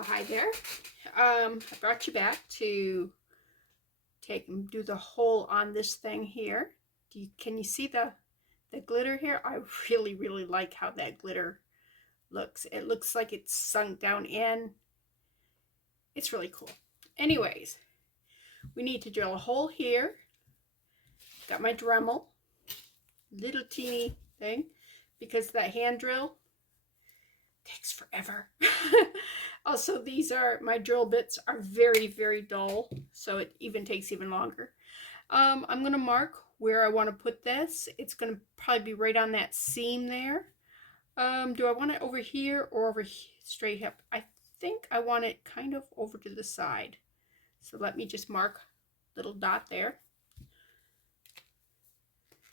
Oh, hi there. I brought you back to do the hole on this thing here. Can you see the glitter here? I really like how that glitter looks. It looks like it's sunk down in. It's really cool. Anyways, we need to drill a hole here. Got my Dremel, little teeny thing, because that hand drill takes forever. Also, my drill bits are very dull, so it takes even longer. I'm going to mark where I want to put this. It's going to probably be right on that seam there. Do I want it over here or over straight up? I think I want it kind of over to the side. So let me just mark a little dot there.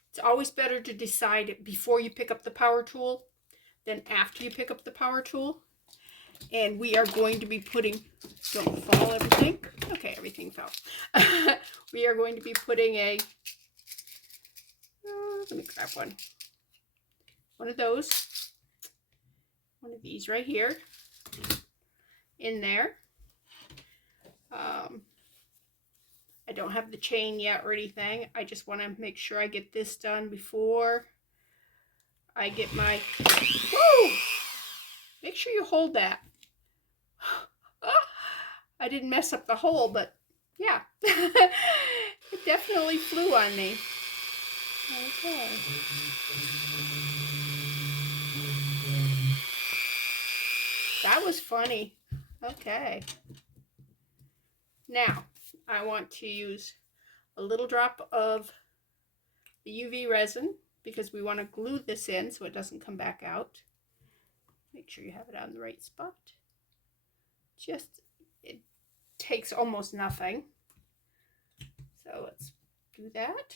It's always better to decide before you pick up the power tool than after you pick up the power tool. And we are going to be putting, don't fall everything. Okay, everything fell. We are going to be putting a, let me grab one of those, one of these right here in there. I don't have the chain yet or anything. I just want to make sure I get this done before I get my, woo! Make sure you hold that. I didn't mess up the hole, but yeah, it definitely flew on me. Okay. That was funny. Okay. Now, I want to use a little drop of the UV resin because we want to glue this in so it doesn't come back out. Make sure you have it on the right spot. It takes almost nothing. So let's do that.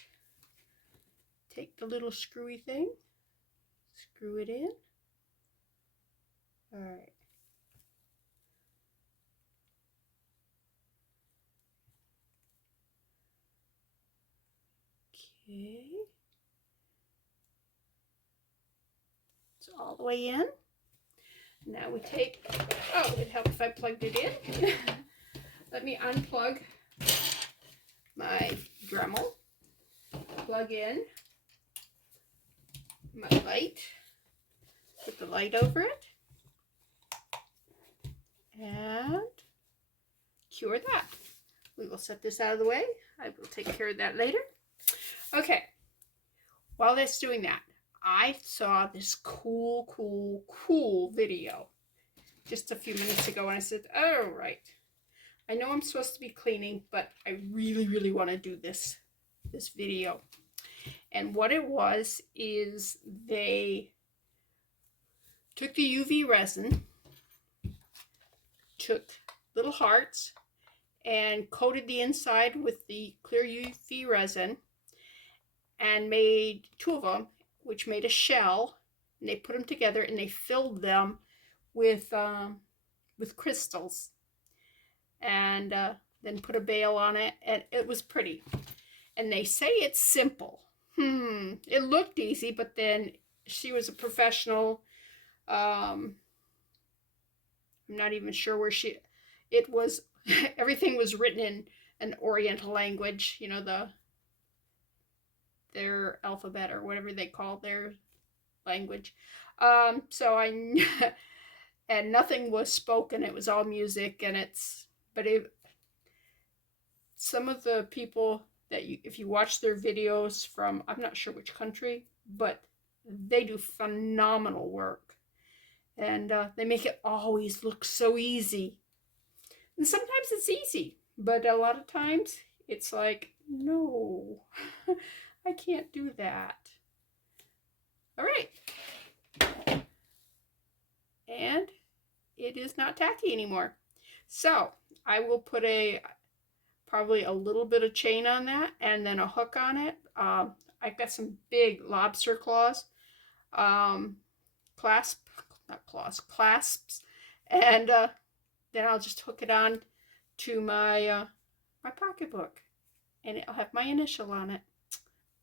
Take the little screwy thing, screw it in. All right. Okay. It's all the way in. Now we take, oh, it helped if I plugged it in. Let me unplug my Dremel, plug in my light, put the light over it, and cure that. We will set this out of the way. I will take care of that later. Okay, while that's doing that, I saw this cool video just a few minutes ago, and I said, oh, right. I know I'm supposed to be cleaning, but I really want to do this video. And what it was is they took the UV resin, took little hearts, and coated the inside with the clear UV resin, and made two of them, which made a shell, and they put them together and they filled them with crystals, and then put a bail on it, and it was pretty. And they say it's simple. It looked easy, but then she was a professional. I'm not even sure where it was. Everything was written in an Oriental language, you know, their alphabet or whatever they call their language. And nothing was spoken. It was all music, and some of the people that if you watch their videos from, I'm not sure which country, but they do phenomenal work, and they make it always look so easy. And sometimes it's easy, but a lot of times it's like, no, I can't do that. All right. And it is not tacky anymore. So I will put probably a little bit of chain on that, and then a hook on it. I've got some big lobster clasps, and then I'll just hook it on to my my pocketbook, and it'll have my initial on it,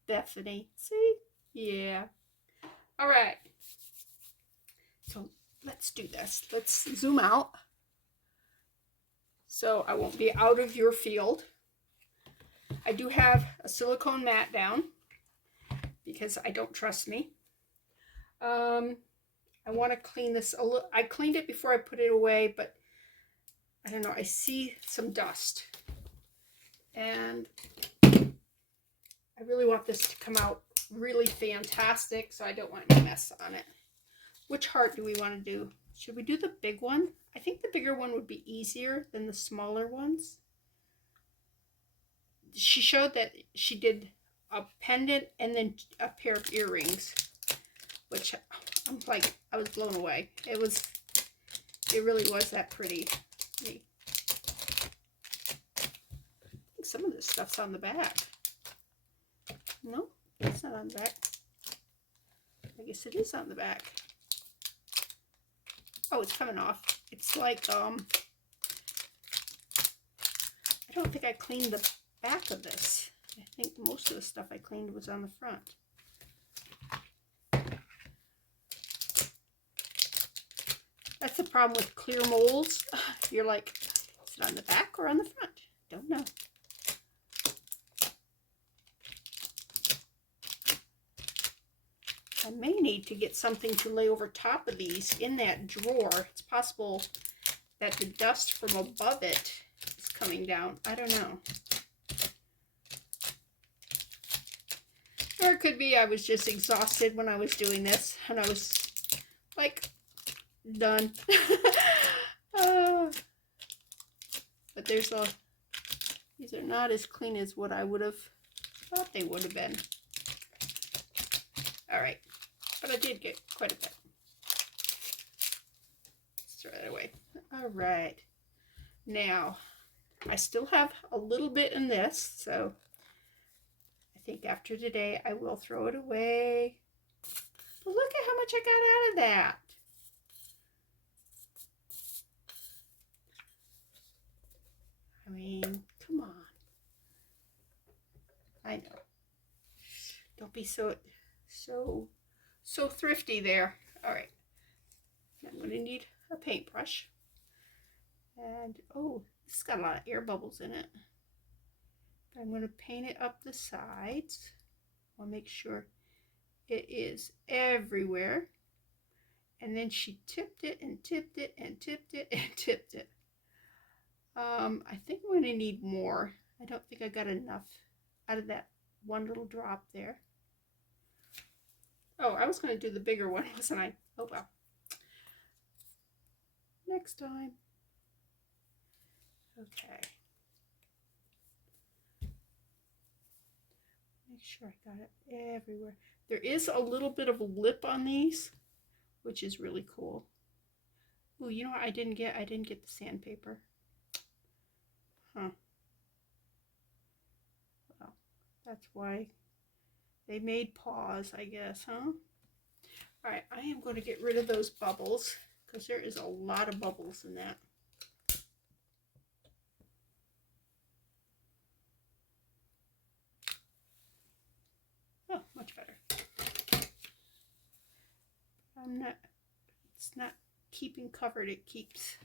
Bethany. See? Yeah. All right. So let's do this. Let's zoom out. so I won't be out of your field. I do have a silicone mat down because I don't trust me. I want to clean this a little. I cleaned it before I put it away, but I don't know. I see some dust, and I really want this to come out really fantastic, so I don't want any mess on it. Which heart do we want to do? Should we do the big one? I think the bigger one would be easier than the smaller ones. She showed that she did a pendant and then a pair of earrings, which I'm like, I was blown away. It really was that pretty. I think some of this stuff's on the back. No, it's not on the back. I guess it is on the back. Oh, it's coming off. It's like, I don't think I cleaned the back of this. I think most of the stuff I cleaned was on the front. That's the problem with clear molds. You're like, is it on the back or on the front? Don't know. I may need to get something to lay over top of these in that drawer. It's possible that the dust from above it is coming down. I don't know. Or it could be I was just exhausted when I was doing this and I was like, done. But these are not as clean as what I would have thought they would have been. All right, but I did get quite a bit. Let's throw that away. All right, now I still have a little bit in this, so I think after today I will throw it away. But look at how much I got out of that. I mean, come on. I know. Don't be so thrifty there. All right. I'm going to need a paintbrush. And, oh, this has got a lot of air bubbles in it. I'm going to paint it up the sides. I'll make sure it is everywhere. And then she tipped it and tipped it and tipped it and tipped it. I think I'm going to need more. I don't think I got enough out of that one little drop there. Oh, I was going to do the bigger one, wasn't I? Oh, well. Next time. Okay. Make sure I got it everywhere. There is a little bit of a lip on these, which is really cool. Ooh, you know what I didn't get? I didn't get the sandpaper. Huh. Well, that's why they made paws, I guess, huh? All right, I am going to get rid of those bubbles because there is a lot of bubbles in that. Oh, much better. It's not keeping covered, it keeps.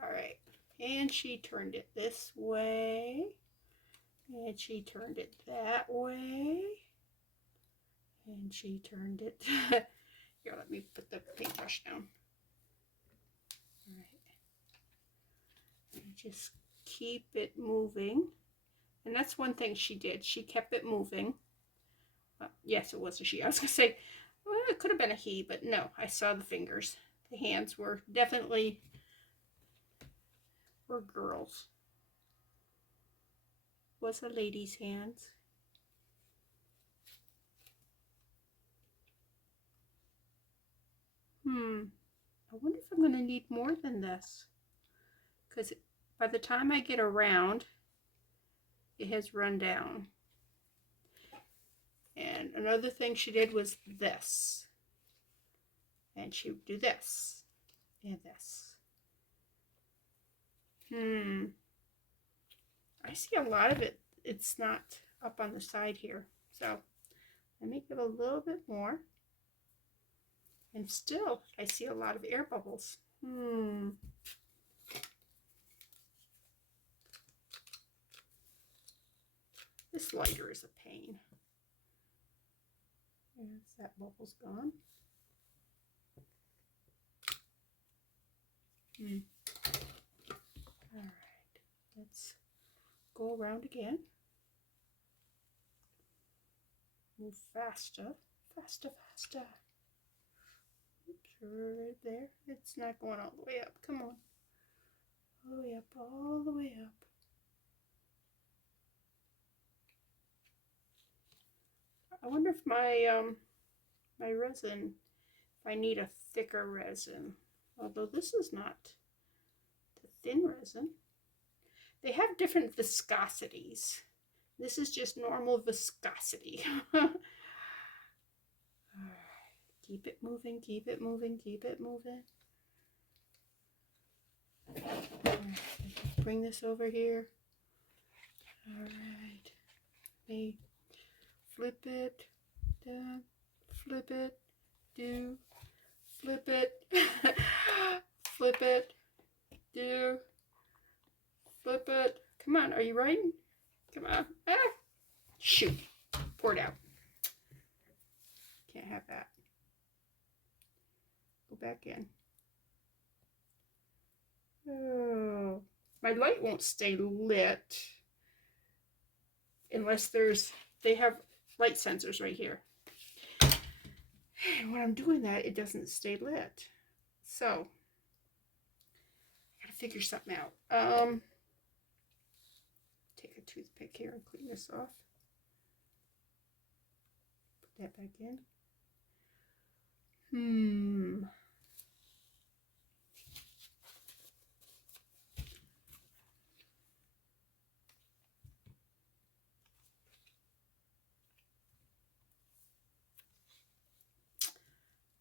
All right, and she turned it this way, and she turned it that way, and she turned it. Here, let me put the paintbrush down. All right, and just keep it moving. And that's one thing she did. She kept it moving. Yes, it was a she. I was going to say, well, it could have been a he, but no, I saw the fingers. The hands were definitely girls. Was a lady's hands. I wonder if I'm going to need more than this. Because by the time I get around, it has run down. And another thing she did was this. And she would do this. And this. I see a lot of it. It's not up on the side here. So let me give a little bit more. And still, I see a lot of air bubbles. this lighter is a pain. Yes, that bubble's gone. All right, let's go around again. Move faster, faster, faster. Oops, right there. It's not going all the way up. Come on. All the way up, all the way up. I wonder if my my resin, if I need a thicker resin. Although this is not the thin resin. They have different viscosities. This is just normal viscosity. Keep it moving, keep it moving, keep it moving. Bring this over here. All right. Me flip it, down, flip it, do, flip it, flip it, do, flip it. Come on, are you writing? Come on. Ah, shoot. Pour it out. Can't have that. Go back in. Oh, my light won't stay lit unless they have light sensors right here. And when I'm doing that, it doesn't stay lit. So, I gotta figure something out. Take a toothpick here and clean this off. Put that back in.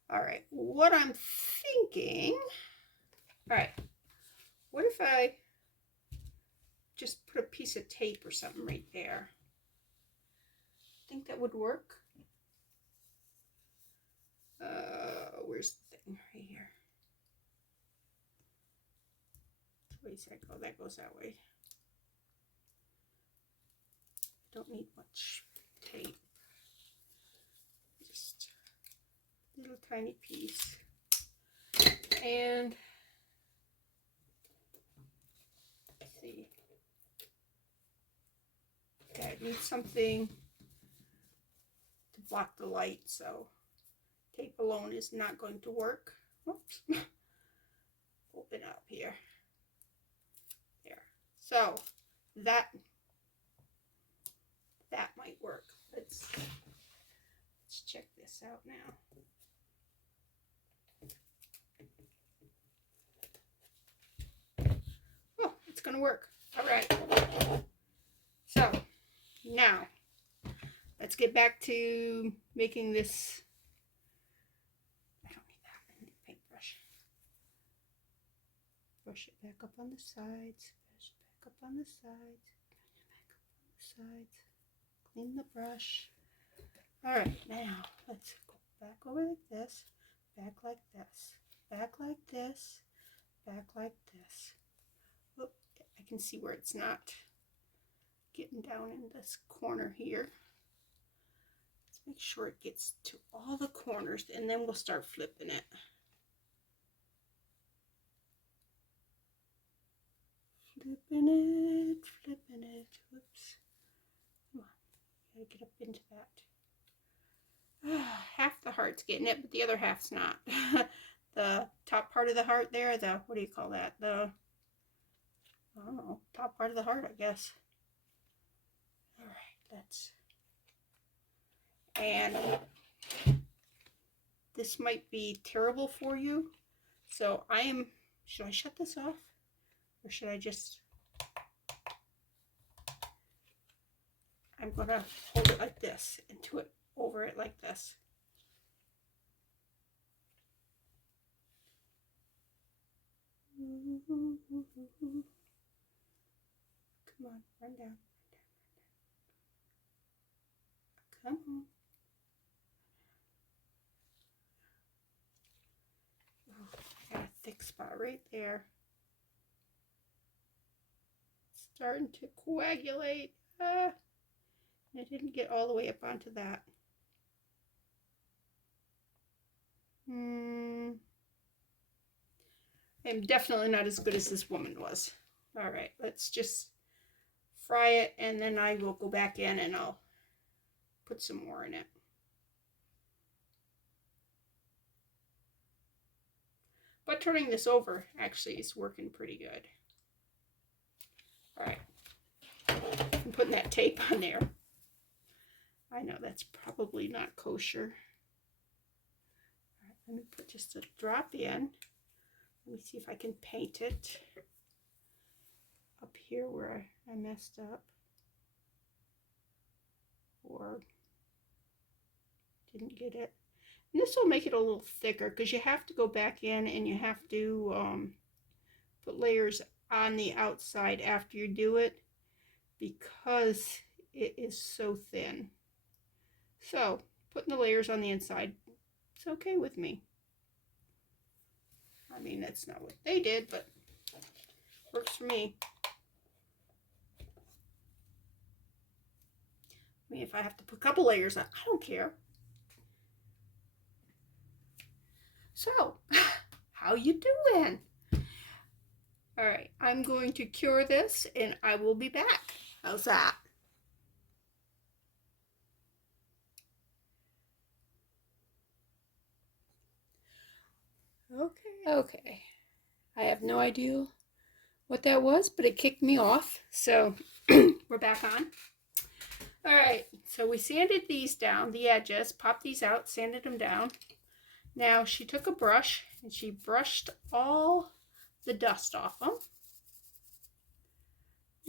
All right, what I'm thinking, all right, what if I just put a piece of tape or something right there? Think that would work? Where's the thing? Right here. Where's that go? That goes that way. Don't need much tape. Just a little tiny piece. And let's see. Okay, I need something to block the light, so tape alone is not going to work. Oops. Open up here. There. So that might work. Let's check this out now. Oh, it's gonna work. All right. So now let's get back to making this. I don't need that. I need a paintbrush. Brush it back up on the sides. Brush it back up on the sides. Back up on the sides. Clean the brush. All right, now let's go back over like this, back like this, back like this, back like this. Oh, I can see where it's not getting down in this corner here. Let's make sure it gets to all the corners, and then we'll start flipping it. Flipping it, flipping it. Whoops. Come on, gotta get up into that. Half the heart's getting it, but the other half's not. The top part of the heart there, what do you call that? I don't know, top part of the heart, I guess. All right, and this might be terrible for you. So should I shut this off? Or should I just, I'm gonna hold it like this and do it over it like this. Come on, run down. Come on. Oh, I got a thick spot right there. It's starting to coagulate. It didn't get all the way up onto that. I'm definitely not as good as this woman was. All right, let's just fry it, and then I will go back in and I'll put some more in it. But turning this over actually is working pretty good. All right, I'm putting that tape on there. I know that's probably not kosher. All right, let me put just a drop in. Let me see if I can paint it up here where I messed up or didn't get it. And this will make it a little thicker because you have to go back in and you have to put layers on the outside after you do it because it is so thin. So putting the layers on the inside, it's okay with me. I mean, that's not what they did, but works for me. I mean, if I have to put a couple layers on, I don't care. So, how you doing? All right, I'm going to cure this and I will be back. How's that? Okay. I have no idea what that was, but it kicked me off. So we're back on. All right, so we sanded these down, the edges, popped these out, sanded them down. Now she took a brush and she brushed all the dust off them.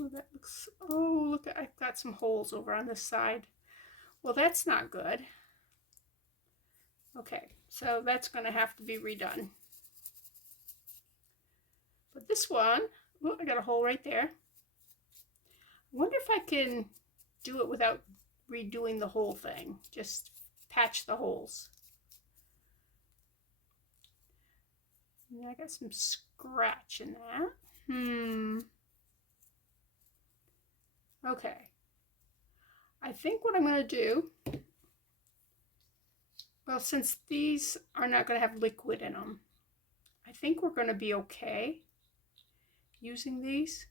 Oh, that looks, oh, look, I've got some holes over on this side. Well, that's not good. Okay, so that's going to have to be redone. But this one, oh, I got a hole right there. I wonder if I can do it without redoing the whole thing. Just patch the holes. And I got some scratch in that. Okay. I think what I'm going to do, well, since these are not going to have liquid in them, I think we're going to be okay using these,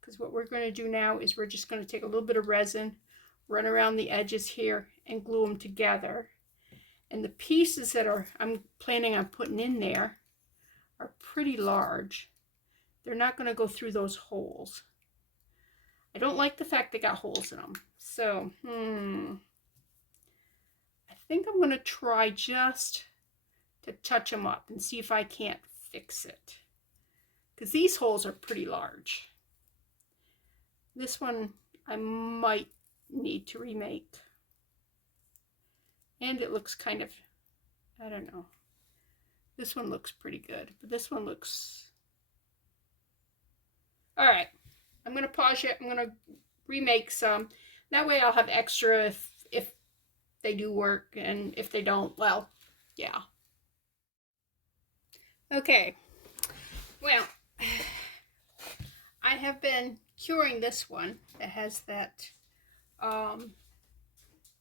because what we're going to do now is we're just going to take a little bit of resin, run around the edges here, and glue them together. And the pieces that I'm planning on putting in there are pretty large. They're not going to go through those holes. I don't like the fact they got holes in them. So, I think I'm going to try just to touch them up and see if I can't fix it. Because these holes are pretty large. This one I might need to remake. And it looks kind of, I don't know. This one looks pretty good, but this one looks... All right, I'm going to pause it. I'm going to remake some. That way I'll have extra if they do work, and if they don't, well, yeah. Okay, well, I have been curing this one that has that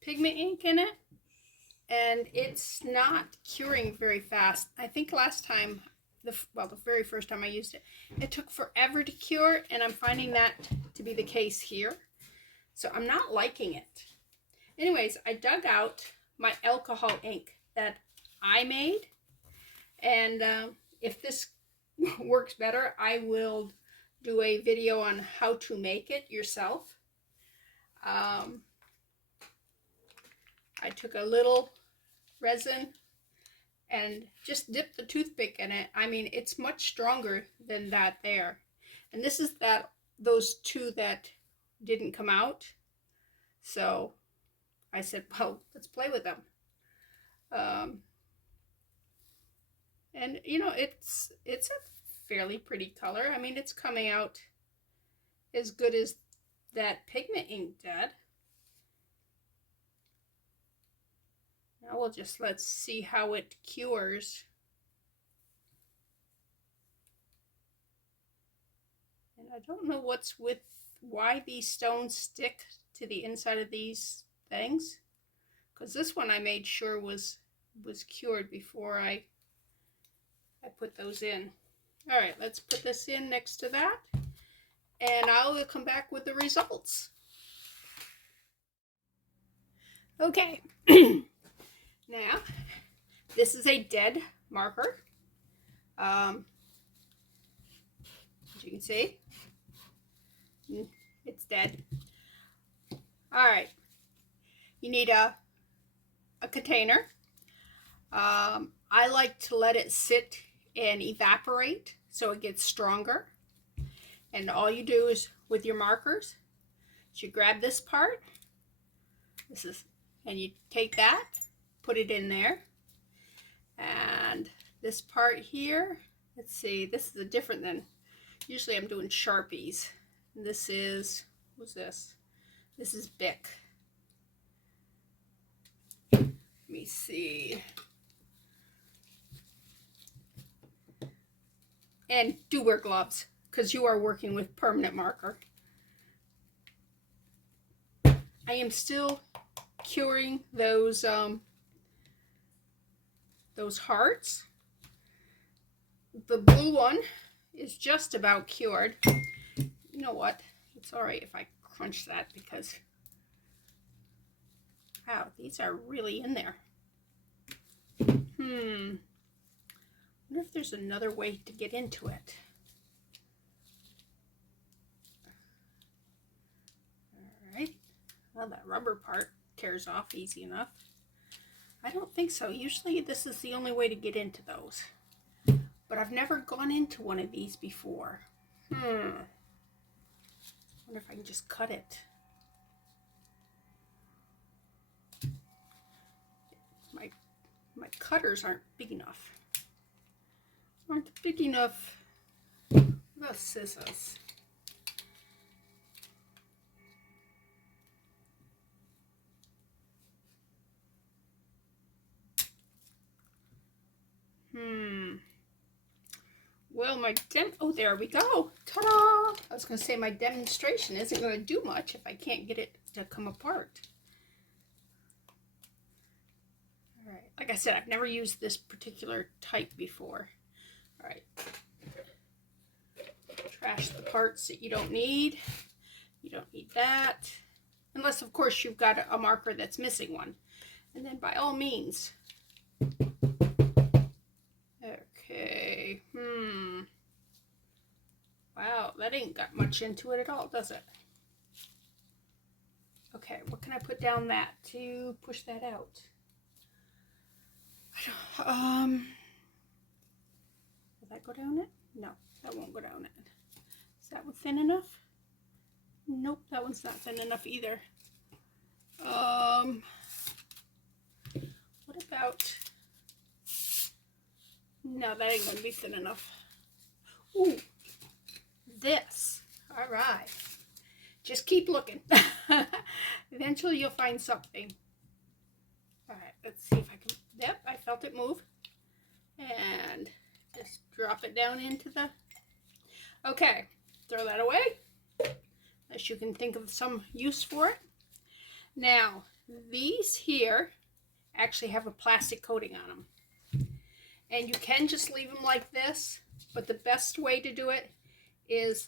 pigment ink in it, and it's not curing very fast. I think last time, the very first time I used it, it took forever to cure, and I'm finding that to be the case here. So I'm not liking it. Anyways, I dug out my alcohol ink that I made, and if this works better, I will do a video on how to make it yourself. I took a little resin and just dipped the toothpick in it. I mean, it's much stronger than that there. And this is those two that didn't come out. So I said, well, let's play with them. And you know, it's a fairly pretty color. I mean, it's coming out as good as that pigment ink did. Now let's see how it cures. And I don't know why these stones stick to the inside of these things, because this one I made sure was cured before I put those in. All right, let's put this in next to that, and I'll come back with the results. Okay, now this is a dead marker. As you can see, it's dead. All right, you need a container. I like to let it sit and evaporate so it gets stronger. And all you do is with your markers, you grab this part, and you take that, put it in there. And this part here, let's see, this is a different than, usually I'm doing Sharpies. And this is, what's this? This is Bic. Let me see. And do wear gloves, because you are working with permanent marker. I am still curing those hearts. The blue one is just about cured. You know what? It's all right if I crunch that, because wow, these are really in there. I wonder if there's another way to get into it. All right. Well, that rubber part tears off easy enough. I don't think so. Usually this is the only way to get into those. But I've never gone into one of these before. I wonder if I can just cut it. My cutters aren't big enough. What about scissors? Well, oh, there we go. Ta-da! I was going to say my demonstration isn't going to do much if I can't get it to come apart. All right. Like I said, I've never used this particular type before. All right. Trash the parts that you don't need. You don't need that. Unless, of course, you've got a marker that's missing one. And then by all means. Okay. Wow, that ain't got much into it at all, does it? Okay, what can I put down that to push that out? Will that go down it? No, that won't go down it. Is that one thin enough? Nope, that one's not thin enough either. What about... No, that ain't gonna be thin enough. Ooh, this. All right. Just keep looking. Eventually you'll find something. All right, let's see if I can... Yep, I felt it move. And just drop it down into the... Okay, throw that away. Unless you can think of some use for it. Now, these here actually have a plastic coating on them. And you can just leave them like this, but the best way to do it is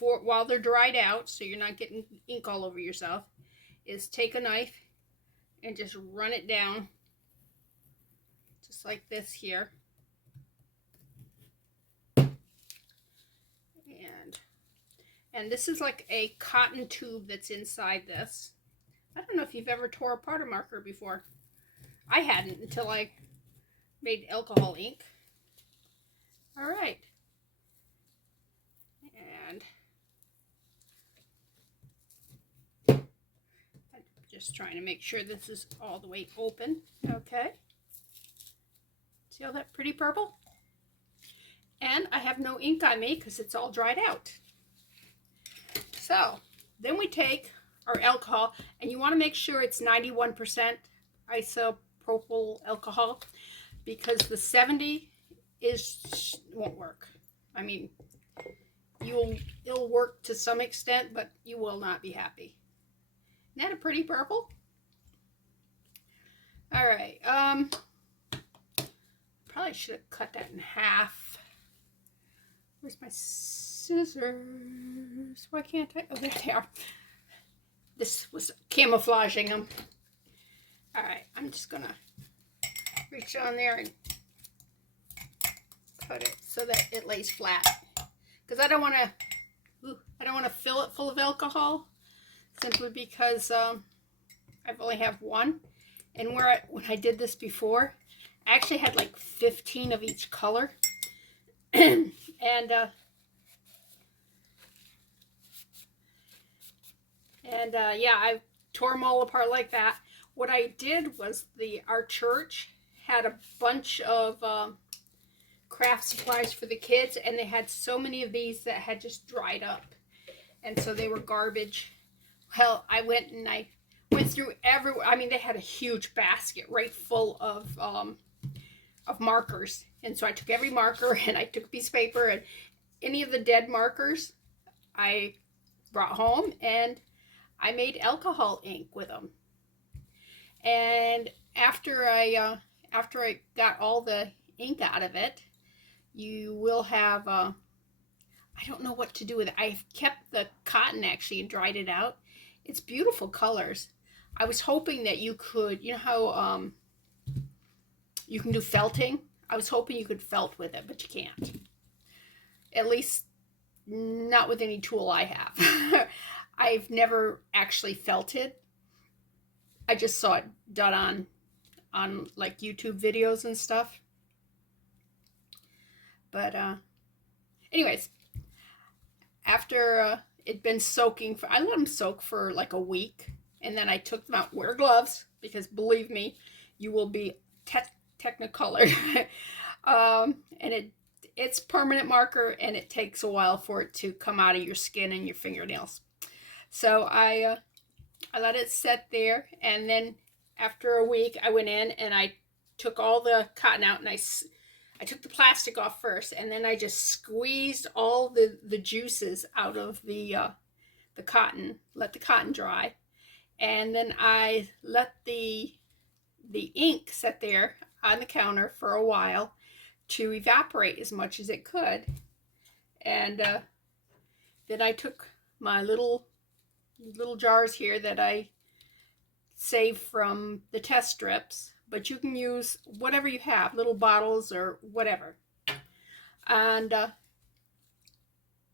while they're dried out, so you're not getting ink all over yourself, is take a knife and just run it down, just like this here. And this is like a cotton tube that's inside this. I don't know if you've ever tore apart a marker before. I hadn't until I made alcohol ink. All right. And I'm just trying to make sure this is all the way open. Okay. See all that pretty purple? And I have no ink on me because it's all dried out. So then we take our alcohol, and you want to make sure it's 91% isopropyl alcohol, because the 70 won't work. I mean, it'll work to some extent, but you will not be happy. Isn't that a pretty purple? All right. Probably should have cut that in half. Where's my scissors? Why can't I? Oh, there they are. This was camouflaging them. All right, I'm just gonna reach on there and cut it so that it lays flat. Because I don't want to fill it full of alcohol, simply because I've only have one. And when I did this before, I actually had like 15 of each color. and yeah, I tore them all apart like that. What I did was our church had a bunch of craft supplies for the kids, and they had so many of these that had just dried up, and so they were garbage. Well, I went through everywhere. I mean, they had a huge basket right full of markers, and so I took every marker and I took a piece of paper, and any of the dead markers I brought home, and I made alcohol ink with them. And after I got all the ink out of it, you will have I don't know what to do with it. I've kept the cotton actually and dried it out. It's beautiful colors. I was hoping that you could, you know how you can do felting? I was hoping you could felt with it, but you can't. At least not with any tool I have. I've never actually felted. I just saw it done on like YouTube videos and stuff. But anyways, after it'd been soaking I let them soak for like a week, and then I took them out. Wear gloves, because believe me, you will be technicolor. And it's permanent marker, and it takes a while for it to come out of your skin and your fingernails. So I let it set there, and then after a week I went in and I took all the cotton out, and I took the plastic off first, and then I just squeezed all the juices out of the cotton, let the cotton dry, and then I let the ink sit there on the counter for a while to evaporate as much as it could. And then I took my little jars here that I saved from the test strips, but you can use whatever you have, little bottles or whatever. And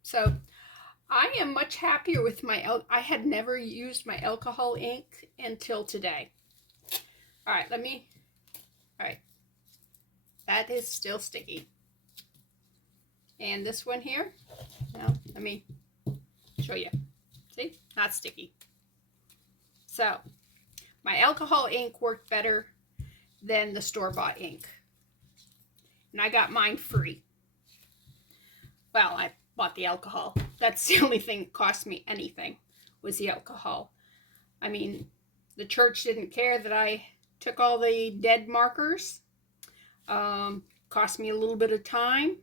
so I am much happier with I had never used my alcohol ink until today. All right, that is still sticky. And this one here, now let me show you. See, not sticky. So my alcohol ink worked better than the store-bought ink. And I got mine free. Well, I bought the alcohol. That's the only thing that cost me anything, was the alcohol. I mean, the church didn't care that I took all the dead markers. Cost me a little bit of time.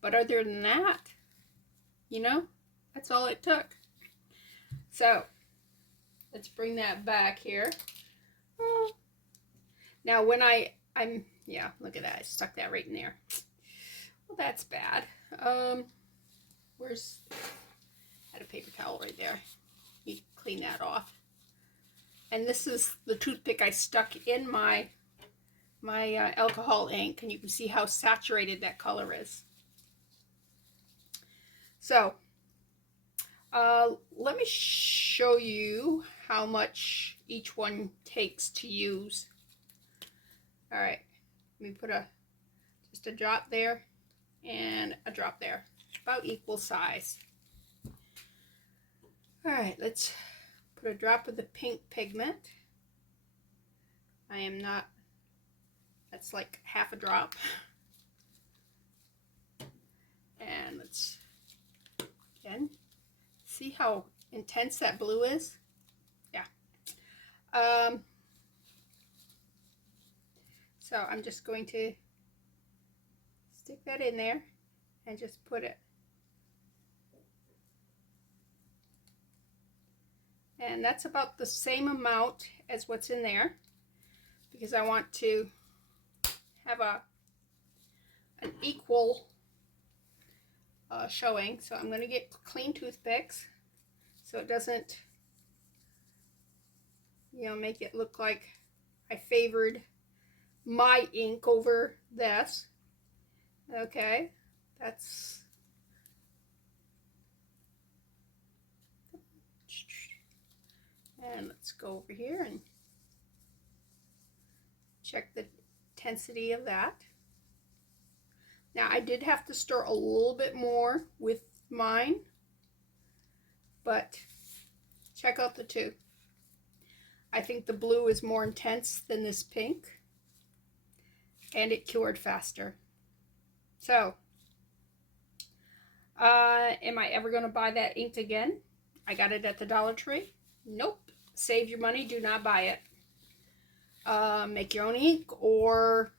But other than that, you know, that's all it took. So let's bring that back here. Now when yeah, look at that. I stuck that right in there. Well, that's bad. I had a paper towel right there. You clean that off. And this is the toothpick I stuck in my alcohol ink, and you can see how saturated that color is. So let me show you how much each one takes to use. All right, let me put just a drop there and a drop there, about equal size. All right, let's put a drop of the pink pigment. That's like half a drop. And let's, again, see how intense that blue is? Yeah. So I'm just going to stick that in there and just put it. And that's about the same amount as what's in there, because I want to have an equal showing. So I'm going to get clean toothpicks so it doesn't, you know, make it look like I favored my ink over this. Okay, that's and let's go over here and check the intensity of that. Now I did have to stir a little bit more with mine, but check out the two. I think the blue is more intense than this pink, and it cured faster. So, am I ever going to buy that ink again? I got it at the Dollar Tree. Nope. Save your money. Do not buy it. Make your own ink or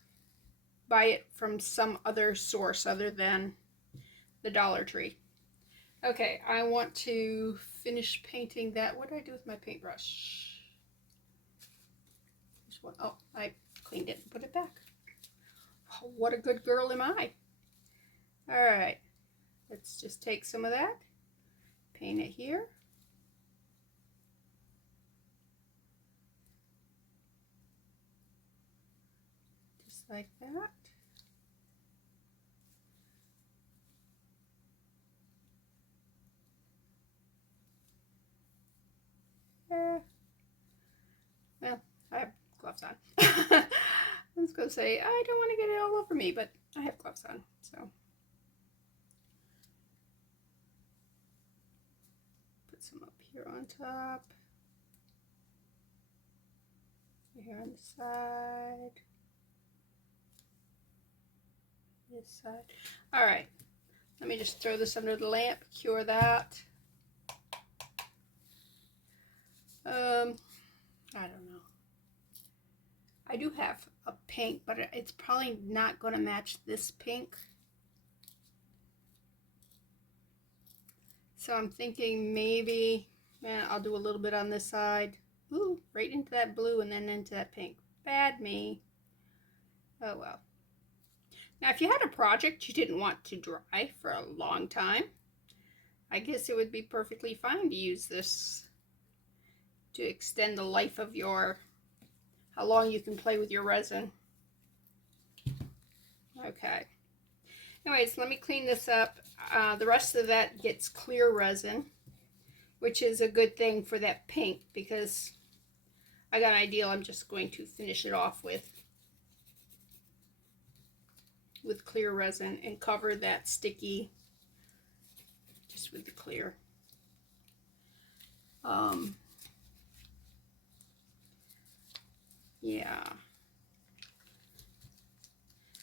buy it from some other source other than the Dollar Tree. Okay, I want to finish painting that. What did I do with my paintbrush? This one. Oh, I cleaned it and put it back. Oh, what a good girl am I. All right, let's just take some of that, paint it here. Just like that. Well, I have gloves on. I was going to say, I don't want to get it all over me, but I have gloves on, so. Put some up here on top. Here on the side. This side. All right. Let me just throw this under the lamp, cure that. I don't know. I do have a pink, but it's probably not going to match this pink. So I'm thinking maybe, I'll do a little bit on this side. Ooh, right into that blue and then into that pink. Bad me. Oh well. Now if you had a project you didn't want to dry for a long time, I guess it would be perfectly fine to use this to extend the life of your, how long you can play with your resin. Okay. Anyways, let me clean this up. The rest of that gets clear resin, which is a good thing for that pink because I got an idea. I'm just going to finish it off with clear resin and cover that sticky just with the clear. Yeah.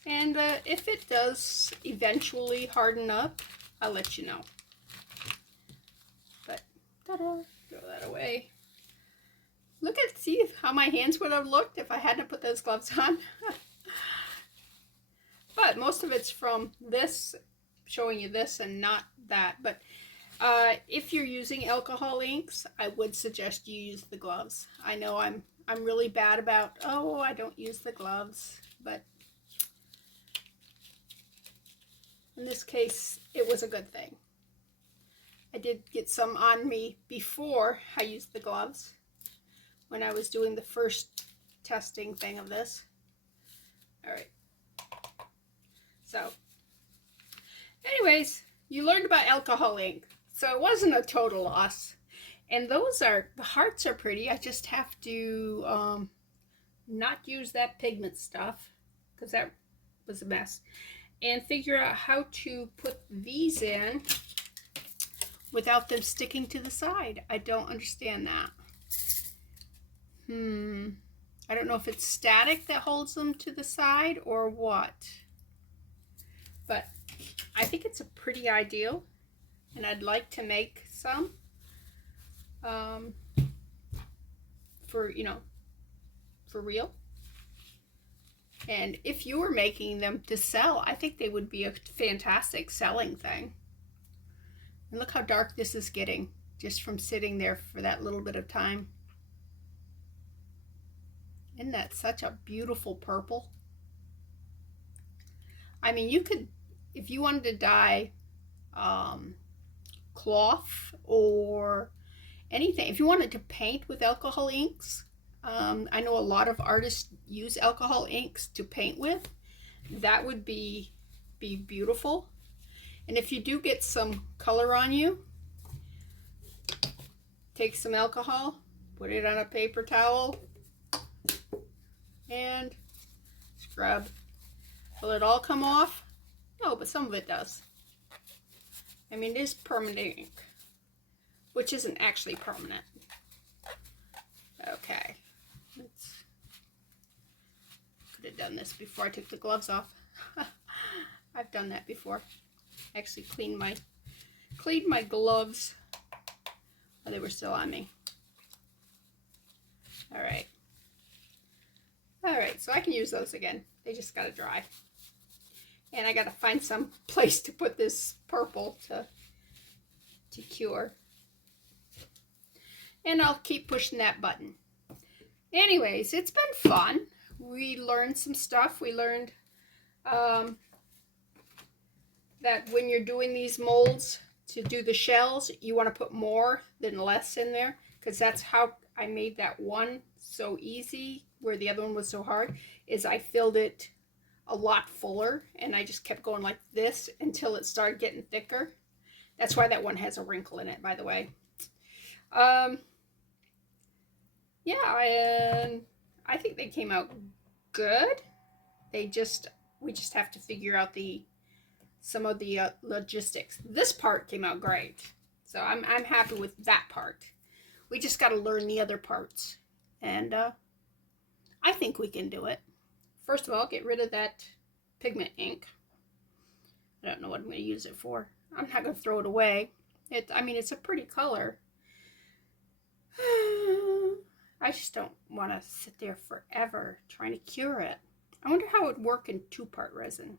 And if it does eventually harden up, I'll let you know. But, ta-da, throw that away. Look at, see how my hands would have looked if I hadn't put those gloves on. But most of it's from this, showing you this and not that. But if you're using alcohol inks, I would suggest you use the gloves. I know I'm really bad about, oh, I don't use the gloves, but in this case, it was a good thing. I did get some on me before I used the gloves when I was doing the first testing thing of this. All right. So, anyways, you learned about alcohol ink. So it wasn't a total loss. And those are, the hearts are pretty. I just have to not use that pigment stuff because that was a mess. And figure out how to put these in without them sticking to the side. I don't understand that. I don't know if it's static that holds them to the side or what. But I think it's a pretty ideal. And I'd like to make some for, you know, for real. And if you were making them to sell, I think they would be a fantastic selling thing. And look how dark this is getting. just from sitting there for that little bit of time. Isn't that such a beautiful purple? I mean, you could, if you wanted to dye cloth or anything, if you wanted to paint with alcohol inks, I know a lot of artists use alcohol inks to paint with. That would be beautiful. And if you do get some color on you, take some alcohol, put it on a paper towel, and scrub. Will it all come off? No, but some of it does. I mean, it is permanent ink, which isn't actually permanent. Okay. Could have done this before I took the gloves off. I've done that before. Actually cleaned my gloves while they were still on me. All right. All right, so I can use those again. They just gotta dry. And I gotta find some place to put this purple to cure. And I'll keep pushing that button. Anyways, it's been fun. We learned some stuff. We learned that when you're doing these molds to do the shells, you want to put more than less in there, because that's how I made that one so easy where the other one was so hard, is I filled it a lot fuller and I just kept going like this until it started getting thicker. That's why that one has a wrinkle in it, by the way. Yeah, and I think they came out good. We just have to figure out some of the logistics. This part came out great, so I'm happy with that part. We just got to learn the other parts, and I think we can do it. First of all, get rid of that pigment ink. I don't know what I'm going to use it for. I'm not going to throw it away. I mean, it's a pretty color. I just don't want to sit there forever trying to cure it. I wonder how it would work in 2-part resin.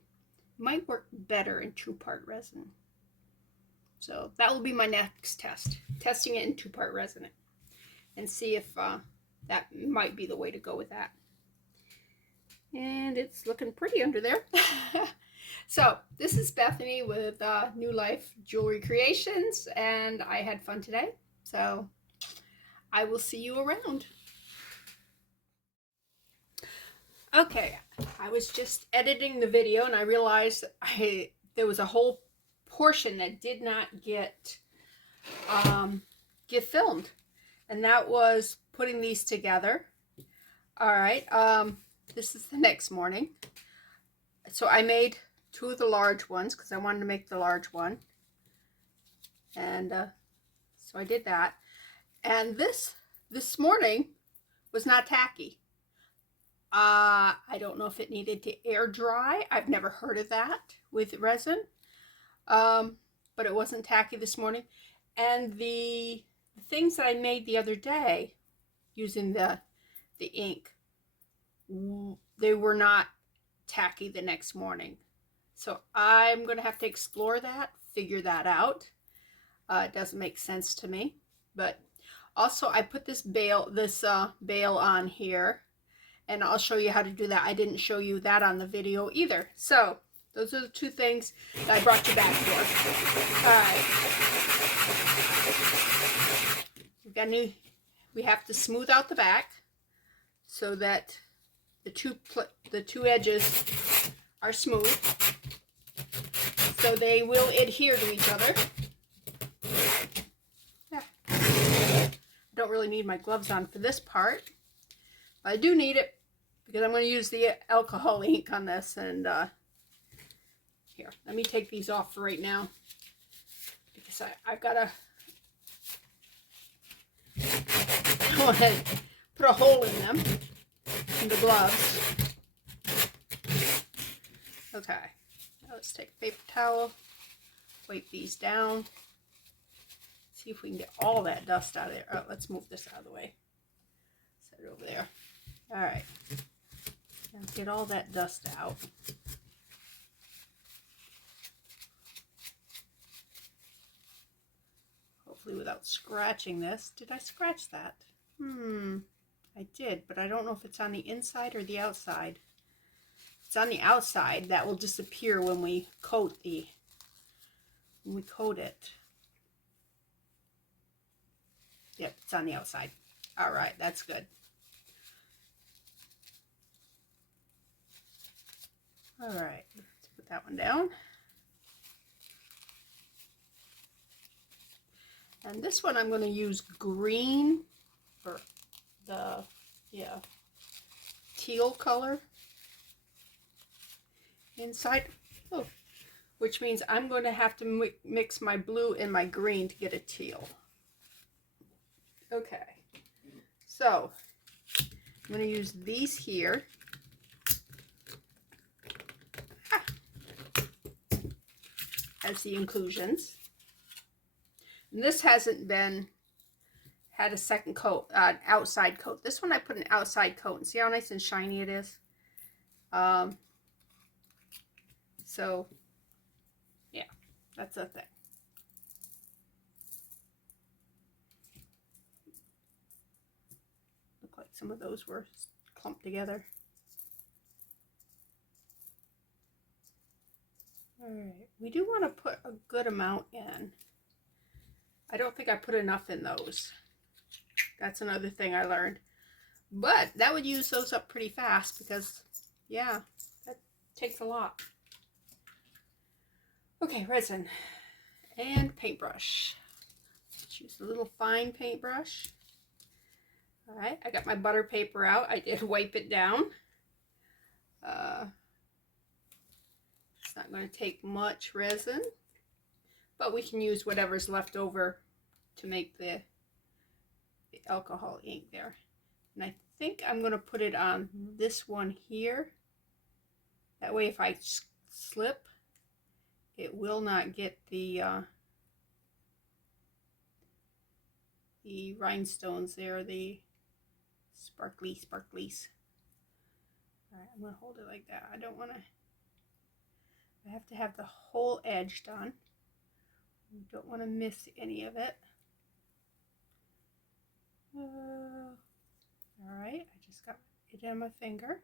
It might work better in 2-part resin. So that will be my next test. Testing it in 2-part resin. And see if that might be the way to go with that. And it's looking pretty under there. So this is Bethany with New Life Jewelry Creations, and I had fun today. So I will see you around. Okay, I was just editing the video and I realized there was a whole portion that did not get filmed, and that was putting these together. All right, this is the next morning. So I made 2 of the large ones because I wanted to make the large one, and so I did that. And this morning was not tacky. I don't know if it needed to air dry. I've never heard of that with resin, but it wasn't tacky this morning. And the things that I made the other day using the ink, they were not tacky the next morning. So I'm going to have to explore that, figure that out. It doesn't make sense to me. But also I put this bail on here, and I'll show you how to do that. I didn't show you that on the video either. So those are the 2 things that I brought you back for. All right. We have to smooth out the back so that the two edges are smooth, so they will adhere to each other. Yeah. I don't really need my gloves on for this part, but I do need it because I'm going to use the alcohol ink on this. And here, let me take these off for right now, because I've got to put a hole in them, in the gloves. Okay, now let's take a paper towel, wipe these down, see if we can get all that dust out of there. Oh, let's move this out of the way. Set it over there. All right, now get all that dust out. hopefully without scratching this. Did I scratch that? I did, but I don't know if it's on the inside or the outside. If it's on the outside, that will disappear when we coat it. Yep, it's on the outside. All right, that's good. All right, let's put that one down. And this one I'm going to use green for the, teal color inside. Oh, which means I'm going to have to mix my blue and my green to get a teal. Okay, so I'm going to use these here. As the inclusions. And this hasn't had a second coat, outside coat. This one I put an outside coat, and see how nice and shiny it is. So yeah, that's a thing. Look like some of those were clumped together. All right, we do want to put a good amount in. I don't think I put enough in those. That's another thing I learned. But that would use those up pretty fast because, yeah, that takes a lot. Okay, resin and paintbrush. Let's use a little fine paintbrush. All right, I got my butter paper out. I did wipe it down. It's not going to take much resin, but we can use whatever's left over to make the alcohol ink there. And I think I'm going to put it on this one here. That way if I slip, it will not get the rhinestones there, the sparklies. All right, I'm going to hold it like that. I don't want to, I have to have the whole edge done. You don't want to miss any of it. All right, I just got it on my finger.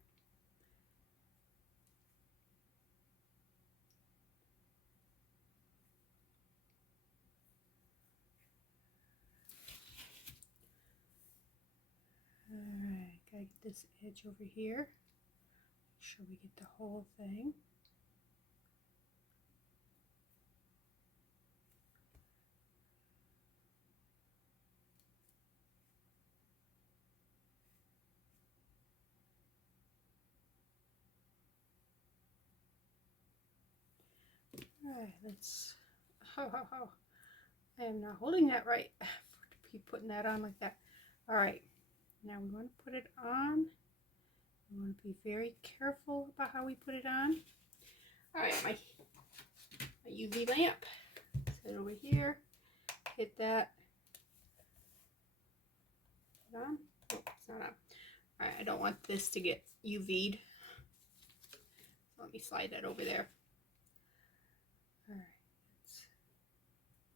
All right, gotta get this edge over here. Make sure we get the whole thing. All right, let's, I am not holding that right to keep putting that on like that. All right, now we want to put it on. We want to be very careful about how we put it on. All right, my UV lamp. Set it over here. Hit that. Is it on? Oh, it's not on. All right, I don't want this to get UV'd. So let me slide that over there. All right, let's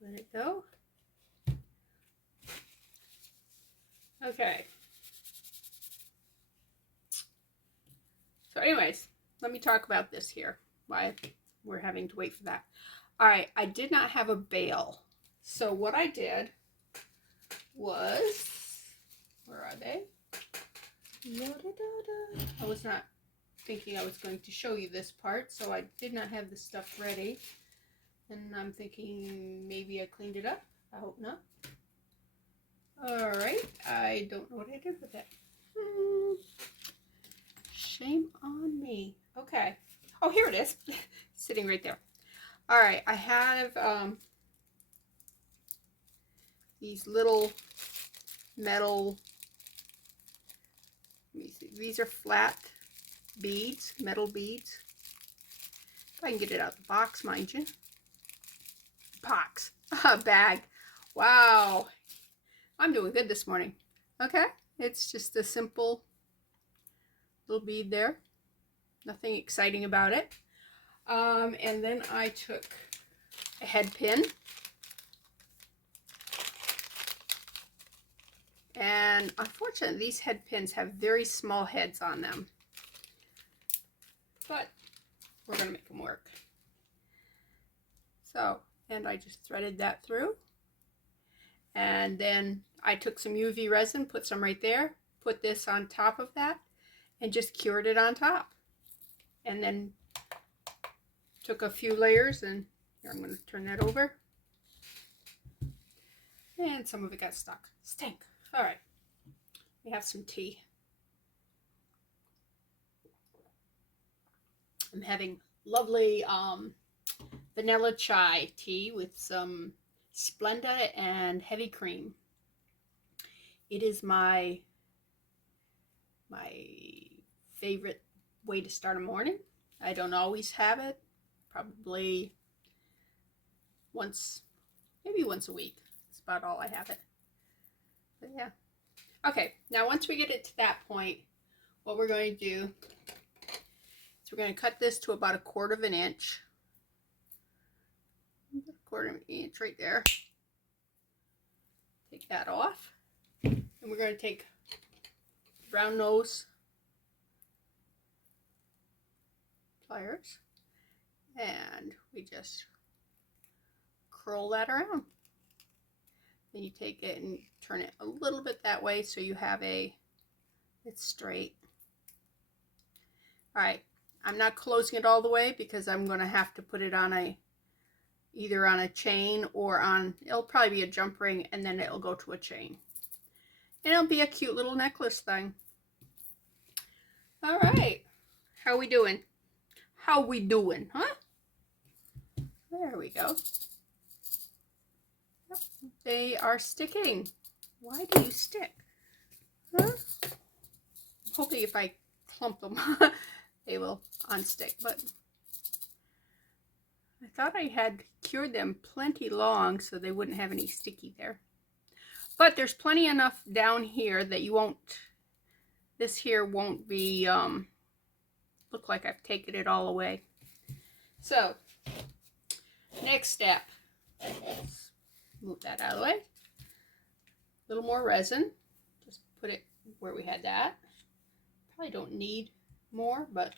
let it go. Okay. So anyways, let me talk about this here, why we're having to wait for that. All right, I did not have a bail. So what I did was, where are they? I was not thinking I was going to show you this part, so I did not have the stuff ready. And I'm thinking maybe I cleaned it up. I hope not. All right, I don't know what I did with it. Shame on me. Okay. Oh, here it is. Sitting right there. All right, I have these little metal, let me see, these are flat beads, metal beads. If I can get it out of the box, mind you. Box. Bag. Wow. I'm doing good this morning. Okay, it's just a simple little bead there. Nothing exciting about it. And then I took a head pin. And unfortunately, these head pins have very small heads on them. But we're going to make them work. So, and I just threaded that through. And then I took some UV resin, put some right there, put this on top of that, and just cured it on top. And then took a few layers, and here I'm going to turn that over. And some of it got stuck. Stink. All right. We have some tea. I'm having lovely vanilla chai tea with some Splenda and heavy cream. It is my favorite way to start a morning. I don't always have it. Probably maybe once a week. That's about all I have it. But yeah. Okay, now once we get it to that point, what we're going to do is we're going to cut this to about 1/4 of an inch. 1/4 of an inch right there. Take that off. And we're going to take round nose pliers, and we just curl that around. Then you take it and turn it a little bit that way so you have it's straight. All right, I'm not closing it all the way because I'm going to have to put it on either on a chain or it'll probably be a jump ring, and then it'll go to a chain. And it'll be a cute little necklace thing. All right, how we doing? How we doing, huh? There we go. Yep, they are sticking. Why do you stick? Huh? I'm hoping if I clump them, they will unstick, but I thought I had cured them plenty long so they wouldn't have any sticky there. But there's plenty enough down here that this here won't be, look like I've taken it all away. So, next step, let's move that out of the way. A little more resin, just put it where we had that. Probably don't need more, but,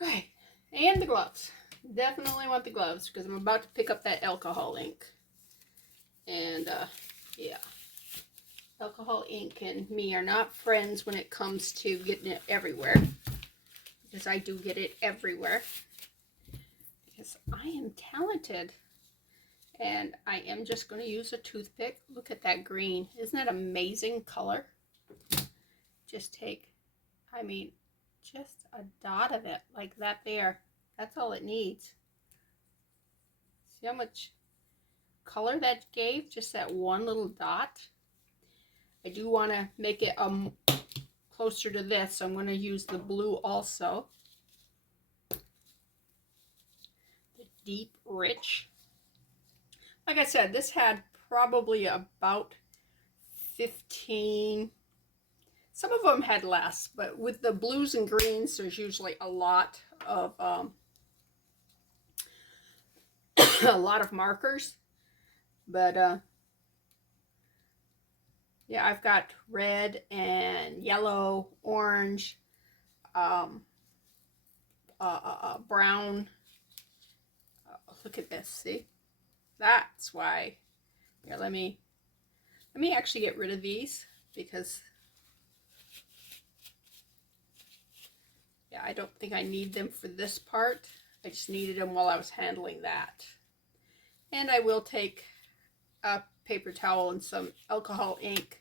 all right, and the gloves. Definitely want the gloves because I'm about to pick up that alcohol ink. And, yeah. Alcohol ink and me are not friends when it comes to getting it everywhere. Because I do get it everywhere. Because I am talented. And I am just going to use a toothpick. Look at that green. Isn't that amazing color? Just take, just a dot of it like that there. That's all it needs. See how much color that gave? Just that one little dot. I do want to make it closer to this, so I'm going to use the blue also. The deep, rich. Like I said, this had probably about 15. Some of them had less, but with the blues and greens, there's usually a lot of a lot of markers. But yeah, I've got red and yellow, orange, brown. Look at this, see? That's why. Here, let me actually get rid of these because, yeah, I don't think I need them for this part. I just needed them while I was handling that. And I will take a paper towel and some alcohol ink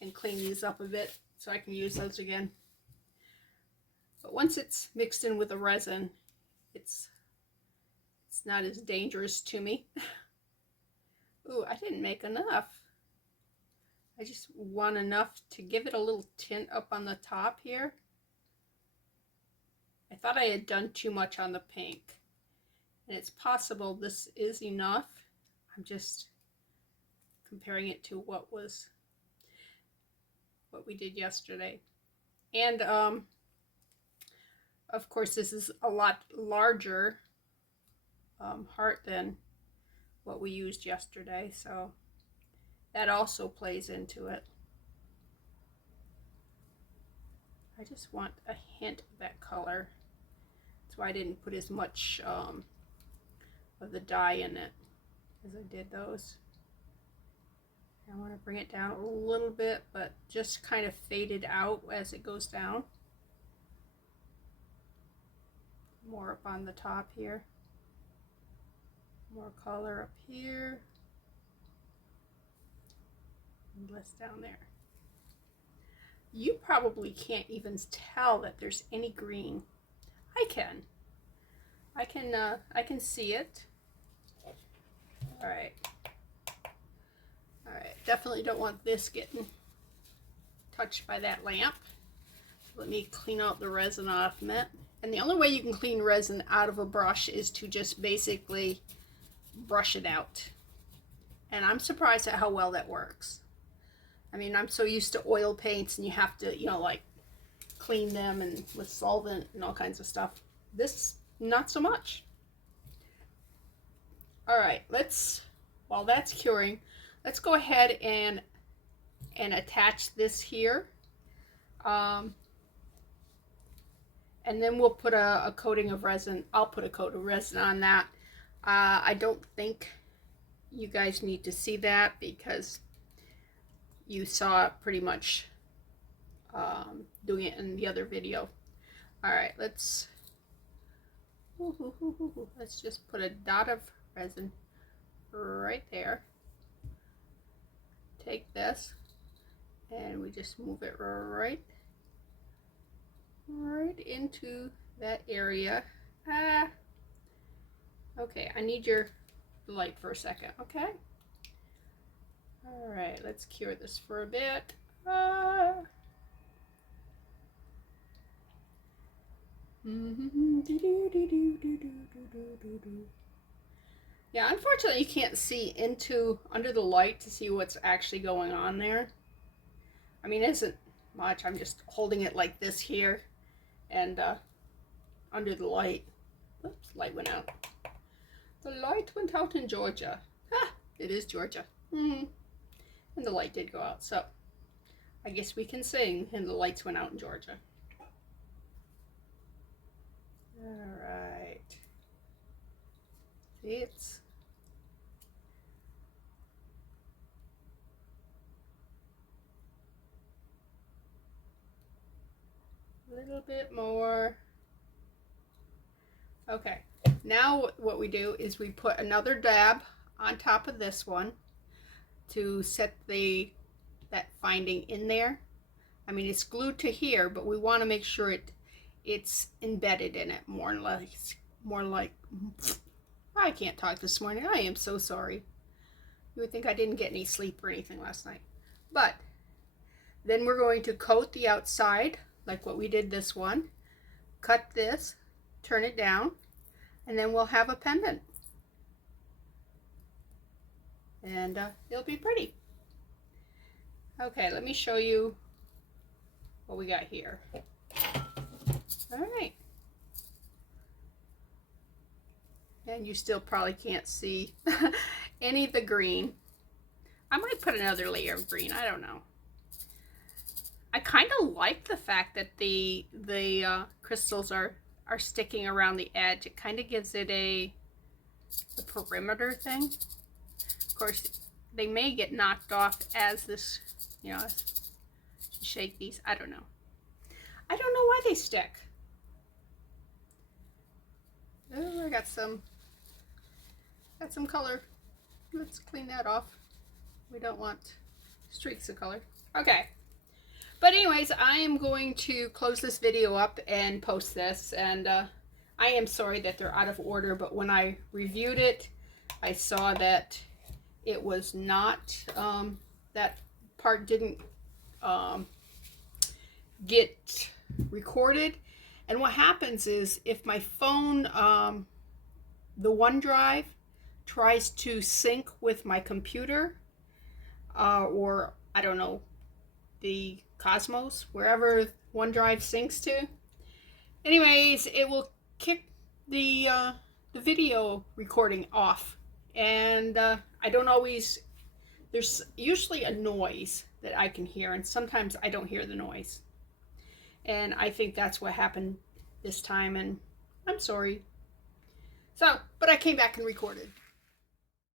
and clean these up a bit so I can use those again. But once it's mixed in with the resin, it's not as dangerous to me. Ooh, I didn't make enough. I just want enough to give it a little tint up on the top here. I thought I had done too much on the pink. And it's possible this is enough. I'm just comparing it to what we did yesterday. And of course this is a lot larger heart than what we used yesterday, so That also plays into it. I just want a hint of that color. That's why I didn't put as much of the dye in it as I did those. I want to bring it down a little bit, but just kind of fade it out as it goes down. More up on the top here. More color up here. And less down there. You probably can't even tell that there's any green. I can. I can see it. All right. All right. Definitely don't want this getting touched by that lamp. Let me clean out the resin off of it. And the only way you can clean resin out of a brush is to just basically brush it out. And I'm surprised at how well that works. I mean, I'm so used to oil paints and you have to, you know, like clean them and with solvent and all kinds of stuff. This, not so much. All right, while that's curing, let's go ahead and attach this here. And then we'll put a coating of resin. I'll put a coat of resin on that. I don't think you guys need to see that because you saw it pretty much doing it in the other video. All right, let's just put a dot of resin right there. Take this and we just move it right into that area. Okay, I need your light for a second, okay? All right, let's cure this for a bit. Yeah, unfortunately you can't see under the light to see what's actually going on there. I mean, it isn't much. I'm just holding it like this here and under the light. Oops, light went out. The light went out in Georgia. Ah, it is Georgia. And the light did go out, so I guess we can sing and the lights went out in Georgia. All right. See, it's a little bit more. Okay, now what we do is we put another dab on top of this one to set that finding in there. I mean, it's glued to here, but we want to make sure it's embedded in it more like I can't talk this morning. I am so sorry. You would think I didn't get any sleep or anything last night. But then we're going to coat the outside like what we did this one. Cut this, turn it down, and then we'll have a pendant. And it'll be pretty. Okay, let me show you what we got here. All right. And you still probably can't see any of the green. I might put another layer of green. I don't know. I kind of like the fact that the crystals are sticking around the edge. It kind of gives it a perimeter thing. Of course, they may get knocked off as this, you know, as you shake these. I don't know. I don't know why they stick. Oh, I got some color. Let's clean that off. We don't want streaks of color. Okay. But anyways, I am going to close this video up and post this. And I am sorry that they're out of order, but when I reviewed it, I saw that it was not, that part didn't get recorded. And what happens is if my phone, the OneDrive, tries to sync with my computer, or I don't know, the Cosmos, wherever OneDrive syncs to. Anyways, it will kick the video recording off, and I don't always there's usually a noise that I can hear, and sometimes I don't hear the noise. And I think that's what happened this time, and I'm sorry. So, but I came back and recorded.